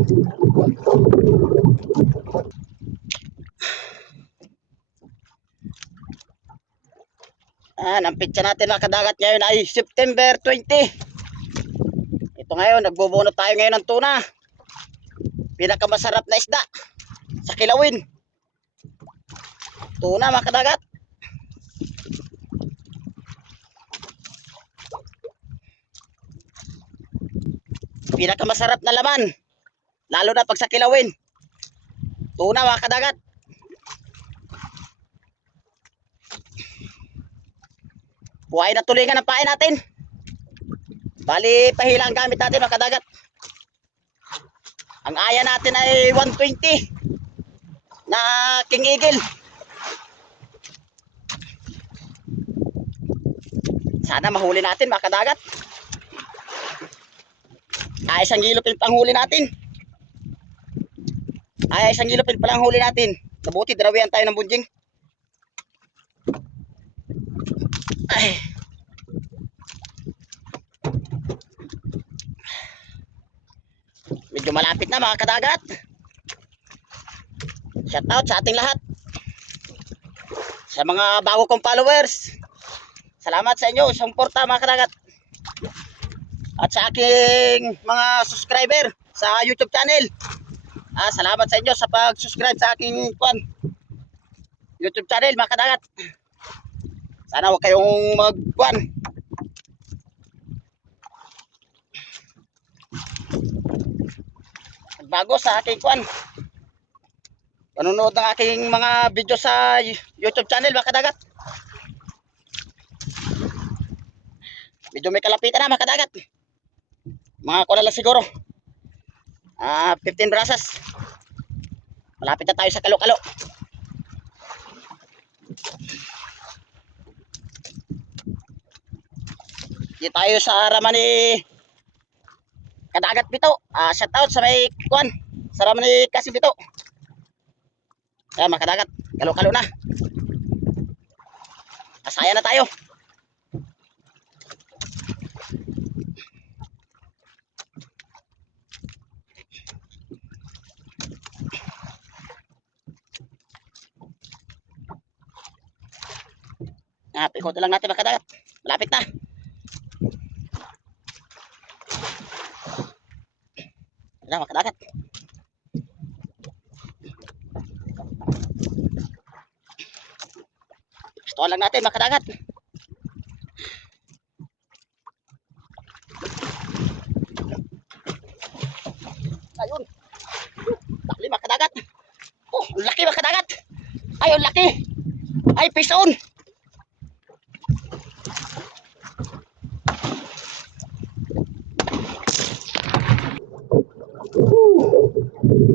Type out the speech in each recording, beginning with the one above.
Ang pitsa natin mga kadagat ngayon ay September 20. Ito ngayon, nagbubunot tayo ngayon ng tuna. Pinakamasarap na isda sa kilawin. Tuna mga kadagat. Pinakamasarap na laman, lalo na pag sa kilawin. Tuna mga kadagat. Buhay na tulingan ang pain natin. Bali, pahila ang gamit natin mga kadagat. Ang aya natin ay 120 na King Eagle. Sana mahuli natin mga kadagat. Ay, isang gilupin pang huli natin. Ay, isang gilupin palang huli natin. Nabuti, darawihan tayo ng bunjing. Ay. Medyo malapit na mga kadagat. Shout out sa ating lahat. Sa mga bago kong followers. Salamat sa inyo, suporta mga kadagat. At sa aking mga subscriber sa YouTube channel. Salamat sa inyo sa pag-subscribe sa aking YouTube channel mga kadagat. Sana huwag kayong bago sa aking panonood ng aking mga video sa YouTube channel mga kadagat. Medyo may kalapitan na mga kadagat. Mga kuha lang siguro 15 brasas. Malapit na tayo sa kalo-kalo. Dito tayo sa Ramani Kadagat Bito. Shout out sa may sa Ramani Kasi Bito. Ayan mga kadagat, kalo-kalo na. Asaya na tayo. Ikot lang natin mga kadagat. Malapit na. Ayan mga kadagat. Gusto lang natin mga kadagat. Ayun. Laki mga kadagat. Oh, laki mga kadagat. Ayun, laki. Ay, pison.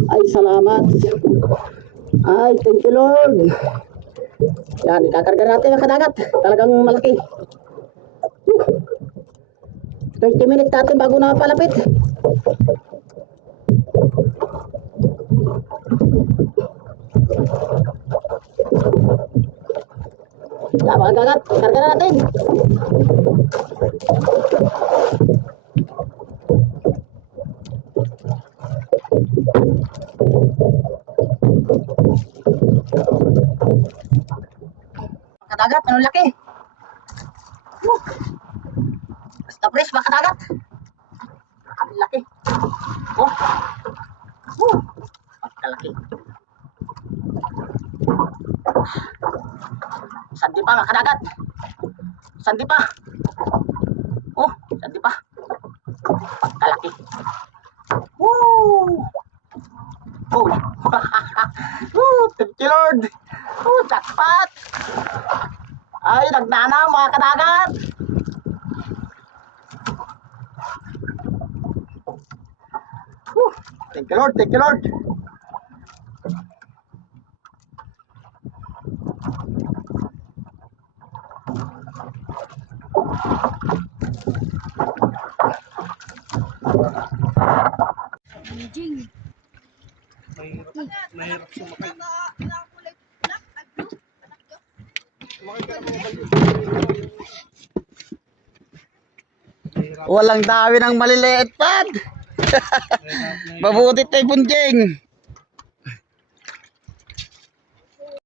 Ay, salamat. Ay, thank you Lord. Yan, ikakarga natin mga kadagat. Talagang malaki. 30 minutes natin bago na palapit. Yan mga kadagat, ikarga na natin. Kadagat, ano laki. Basta fresh mga kadagat. Ang laki. Pagkalaki. Sandi pa mga kadagat. Sandi pa. Sandi pa. Pagkalaki. Thank you Lord. Jackpot. Ay, nagnana mga kadagat. Thank you Lord, thank you Lord. Mahirap sumakay. Walang dawi ng maliliit pad. Mabutit tayo punjing.